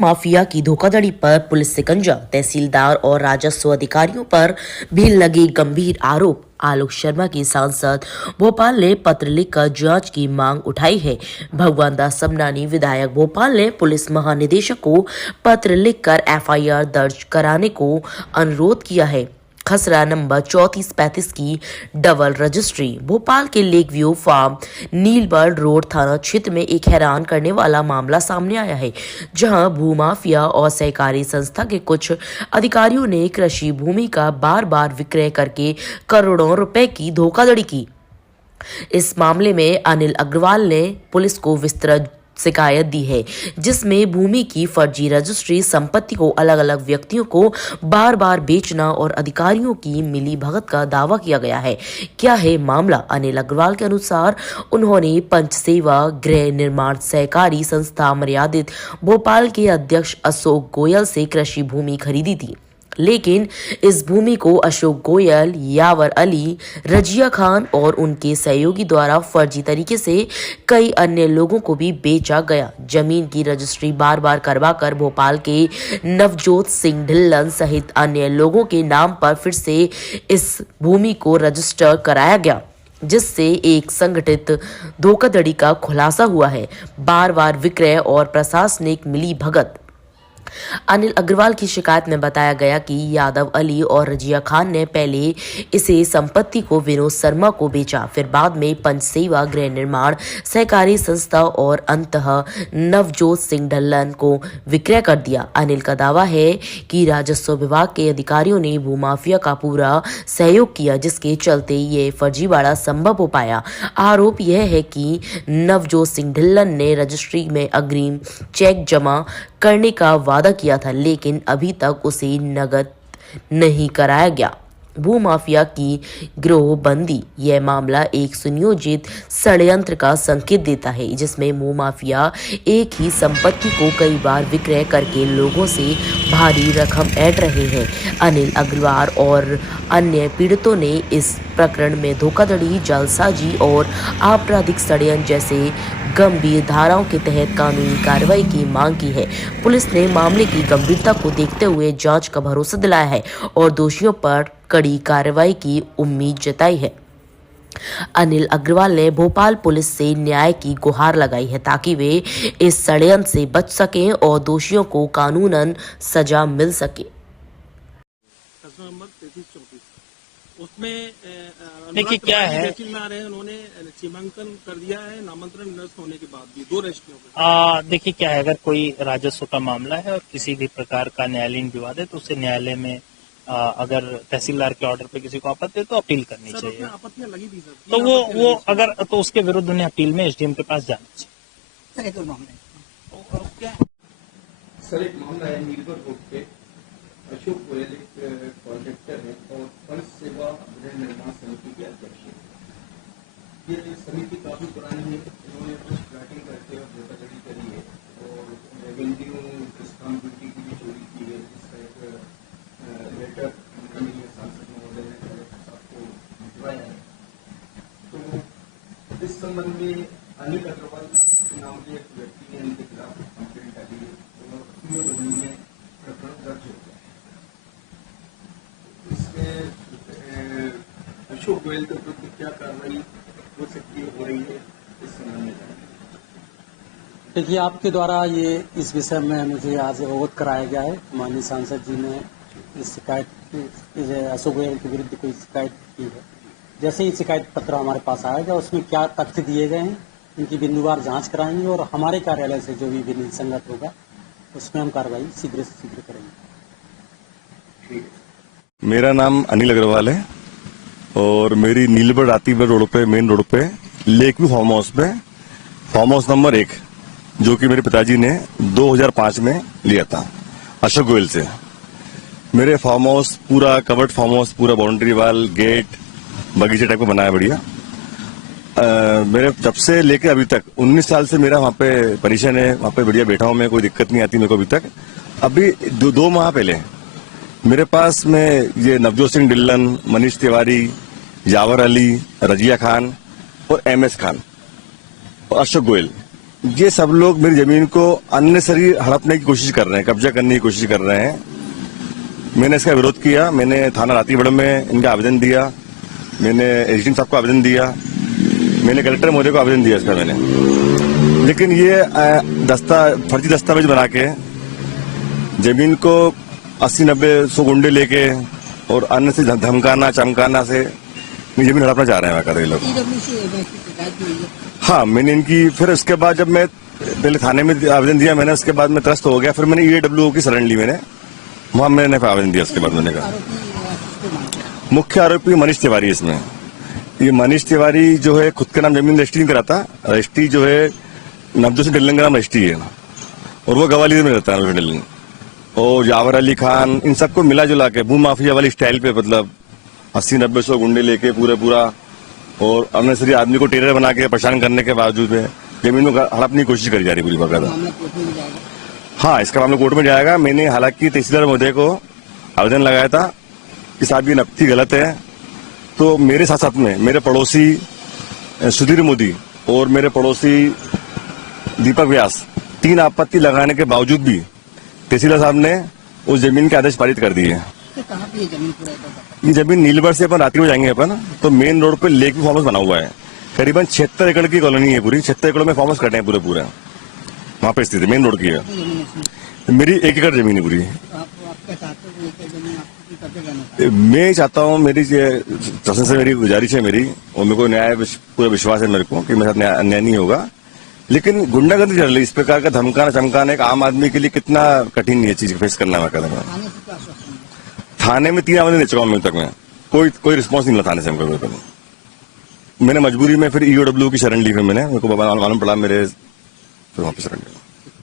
Mafia की धोखाधड़ी पर पुलिस शिकंजा, तहसीलदार और राजस्व अधिकारियों पर भी लगे गंभीर आरोप। आलोक शर्मा की सांसद भोपाल ने पत्र लिखकर जांच की मांग उठाई है। भगवान दास समनानी विधायक भोपाल ने पुलिस महानिदेशक को पत्र लिखकर एफआईआर दर्ज कराने को अनुरोध किया है। खसरा नंबर 3435 की डबल रजिस्ट्री। भोपाल के lake view farm Neelbad road थाना क्षेत्र में एक हैरान करने वाला मामला सामने आया है, जहां भूमाफिया और सहकारी संस्था के कुछ अधिकारियों ने कृषि भूमि का बार बार विक्रय करके करोड़ों रुपए की धोखाधड़ी की। इस मामले में अनिल अग्रवाल ने पुलिस को विस्तृत शिकायत दी है, जिसमें भूमि की फर्जी रजिस्ट्री, संपत्ति को अलग अलग व्यक्तियों को बार बार बेचना और अधिकारियों की मिली भगत का दावा किया गया है। क्या है मामला? अनिल अग्रवाल के अनुसार उन्होंने पंच सेवा गृह निर्माण सहकारी संस्था मर्यादित भोपाल के अध्यक्ष अशोक गोयल से कृषि भूमि खरीदी थी, लेकिन इस भूमि को अशोक गोयल, यावर अली, रजिया खान और उनके सहयोगी द्वारा फर्जी तरीके से कई अन्य लोगों को भी बेचा गया। जमीन की रजिस्ट्री बार बार करवाकर भोपाल के नवजोत सिंह ढिल्लन सहित अन्य लोगों के नाम पर फिर से इस भूमि को रजिस्टर कराया गया, जिससे एक संगठित धोखाधड़ी का खुलासा हुआ है। बार बार विक्रय और प्रशासनिक मिली भगत। अनिल अग्रवाल की शिकायत में बताया गया कि यादव अली और रजिया खान ने पहले इसे संपत्ति को विनोद शर्मा को बेचा, फिर बाद में पंच सेवा गृह निर्माण सहकारी संस्था और अंततः नवजोत सिंह ढिल्लन को विक्रय कर दिया। अनिल का दावा है कि राजस्व विभाग के अधिकारियों ने भूमाफिया का पूरा सहयोग किया, जिसके चलते ये फर्जीवाड़ा संभव हो पाया। आरोप यह है कि नवजोत सिंह ढिल्लन ने रजिस्ट्री में अग्रिम चेक जमा करने का वादा किया था, लेकिन अभी तक उसे नकद नहीं कराया गया। भूमाफिया की गिरोहबंदी। यह मामला एक सुनियोजित षड्यंत्र का संकेत देता है, जिसमें भूमाफिया एक ही संपत्ति को कई बार विक्रय करके लोगों से भारी रकम ऐंठ रहे हैं। अनिल अग्रवाल और अन्य पीड़ितों ने इस प्रकरण में धोखाधड़ी, जालसाजी और आपराधिक षड्यंत्र जैसे गंभीर धाराओं के तहत कानूनी कार्रवाई की मांग की है। पुलिस ने मामले की गंभीरता को देखते हुए जांच का भरोसा दिलाया है और दोषियों पर कड़ी कार्रवाई की उम्मीद जताई है। अनिल अग्रवाल ने भोपाल पुलिस से न्याय की गुहार लगाई है, ताकि वे इस षड्यंत्र से बच सकें और दोषियों को कानूनन सजा मिल सके। उसमें देखिए क्या है, में आ रहे हैं, उन्होंने सीमांकन कर दिया है नामांतरण निरस्त होने के बाद भी 2 रजिस्ट्रियों। देखिए क्या है, अगर कोई राजस्व का मामला है और किसी भी प्रकार का न्यायालयीन विवाद है तो उसे न्यायालय में अगर तहसीलदार के ऑर्डर पे किसी को आपत्ति है तो अपील करनी चाहिए। आपत्तियां लगी थी सर, तो वो अगर तो उसके विरुद्ध उन्हें अपील में एसडीएम के पास जाना चाहिए। सर एक मामला है नीलबर्ड रोड पे, अशोक गोयल एक कॉन्ट्रैक्टर है और पंच सेवा गृह निर्माण समिति के अध्यक्ष है। ये समिति काफी पुरानी है, इन्होंने कुछ प्लाटिंग करके और धोखाधड़ी करी है और रेवेन्यू स्टाम्प ड्यूटी की भी चोरी की है, जिसका एक लेटर सांसद महोदय ने आपको भिजवाया है। तो इस संबंध में अनिल अग्रवाल नाम के एक व्यक्ति ने इनके खिलाफ कंप्लेंट डाली है और तीनों लोगों में प्रकरण दर्ज हो गया। इसमें अशोक गोयल के विरुद्ध क्या कार्रवाई हो सकती हो रही है, इस संबंध में? देखिए, आपके द्वारा ये इस विषय में मुझे आज अवगत कराया गया है। माननीय सांसद जी ने इस शिकायत अशोक गोयल के विरुद्ध कोई शिकायत की है। जैसे ही शिकायत पत्र हमारे पास आएगा, उसमें क्या तथ्य दिए गए हैं, इनकी बिंदुवार जांच कराएंगे और हमारे कार्यालय से जो भी विधि संगत होगा उसमें हम कार्रवाई शीघ्र से शीघ्र करेंगे। मेरा नाम अनिल अग्रवाल है और मेरी नीलबर्ड आतिवर रोड पे, मेन रोड पे लेक व्यू फार्म हाउस पे, फार्म हाउस नंबर 1, जो कि मेरे पिताजी ने 2005 में लिया था अशोक गोयल से। मेरे फार्म हाउस पूरा कवर्ड फार्म हाउस, पूरा बाउंड्री वाल, गेट, बगीचे टाइप का बनाया बढ़िया। मेरे जब से लेके अभी तक 19 साल से मेरा वहाँ पे परिचय है, वहाँ पे बढ़िया बैठा हूँ मैं, कोई दिक्कत नहीं आती मेरे को अभी तक। अभी 2 माह पहले मेरे पास में ये नवजोत सिंह ढिल्लन, मनीष तिवारी, यावर अली, रजिया खान और MS खान और अशोक गोयल, ये सब लोग मेरी जमीन को अननेसेसरी हड़पने की कोशिश कर रहे हैं, कब्जा करने की कोशिश कर रहे हैं। मैंने इसका विरोध किया, मैंने थाना रातीगढ़ में इनका आवेदन दिया, मैंने एसडीएम साहब को आवेदन दिया, मैंने कलेक्टर महोदय को आवेदन दिया इसका मैंने। लेकिन ये फर्जी दस्तावेज बना के जमीन को 80-90-100 गुंडे लेके और अन्य से धमकाना चमकाना से मेरी जमीन हड़पना चाह रहे हैं वहाँ लोग। हाँ, मैंने इनकी फिर उसके बाद जब मैं पहले थाने में आवेदन दिया मैंने, उसके बाद मैं त्रस्त हो गया, फिर मैंने EAWO की शरण ली मैंने, वहां मैंने आवेदन दिया। उसके बाद मैंने कहा मुख्य आरोपी मनीष तिवारी इसमें। ये मनीष तिवारी जो है खुद के नाम जमीन रजिस्ट्री नहीं कराता, रजिस्ट्री जो है नवजोत सिंह ढिल्लन का नाम रजिस्ट्री है और वो ग्वालियर में रहता है ढिल्लन। और जावर अली खान इन सबको मिला जुला के भू माफिया वाली स्टाइल पे, मतलब 80-90-100 गुंडे लेके पूरा और अननेसेसरी आदमी को टेरर बना के परेशान करने के बावजूद जमीन को हड़पने की कोशिश करी जा रही पूरी बकायदा। हाँ, इसका मामला कोर्ट में जाएगा। मैंने हालांकि तहसीलदार महोदय को आवेदन लगाया था कि साहब ये नकदी गलत है, तो मेरे साथ साथ में मेरे पड़ोसी सुधीर मोदी और मेरे पड़ोसी दीपक व्यास 3 आपत्ति लगाने के बावजूद भी तहसीलदार साहब ने उस जमीन के आदेश पारित कर दिए। ये जमीन नीलबढ़ से अपन रातीगढ़ जाएंगे अपन, तो मेन रोड पे लेक व्यू फार्म हाउस बना हुआ है। करीबन 76 एकड़ की कॉलोनी है पूरी, 76 एकड़ में फार्म हाउस करते हैं पूरे वहां पे स्थित है, मेन रोड की है। मेरी 1 एकड़ जमीन है पूरी। मैं चाहता हूँ, मेरी शासन से मेरी गुजारिश है मेरी, और मेरे को न्याय पूरा विश्वास है मेरे को कि मेरे साथ अन्याय नहीं होगा। लेकिन गुंडागर्दी चल रही, इस प्रकार का धमकाना चमकाना एक आम आदमी के लिए कितना कठिन ये चीज फेस करना है। थाने में 3 आवेदन दे चुका हूं मैं तक में, कोई रिस्पॉन्स नहीं मिला थाने से हमको। मैंने मजबूरी में फिर EAWO की शरण ली, फिर मेरे को मालूम पड़ा मेरे, फिर वहां पे शरण ली।